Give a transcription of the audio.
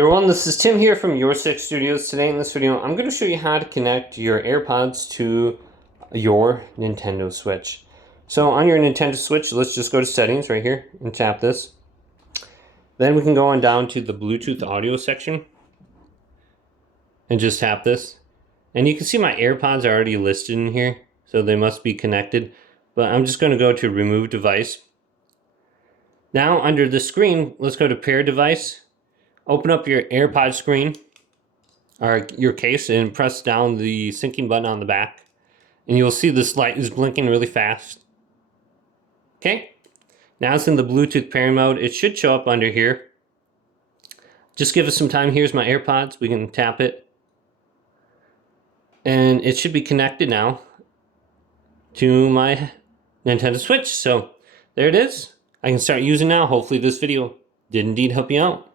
Hey everyone, this is Tim here from Your Six Studios. Today in this video, I'm going to show you how to connect your AirPods to your Nintendo Switch. So on your Nintendo Switch, let's just go to settings right here and tap this. Then we can go on down to the Bluetooth audio section and just tap this. And you can see my AirPods are already listed in here, so they must be connected. But I'm just going to go to remove device. Now under the screen, let's go to pair device. Open up your AirPod screen, or your case, and press down the syncing button on the back. And you'll see this light is blinking really fast. Okay, now it's in the Bluetooth pairing mode. It should show up under here. Just give us some time. Here's my AirPods. We can tap it. And it should be connected now to my Nintendo Switch. So there it is. I can start using now. Hopefully this video did indeed help you out.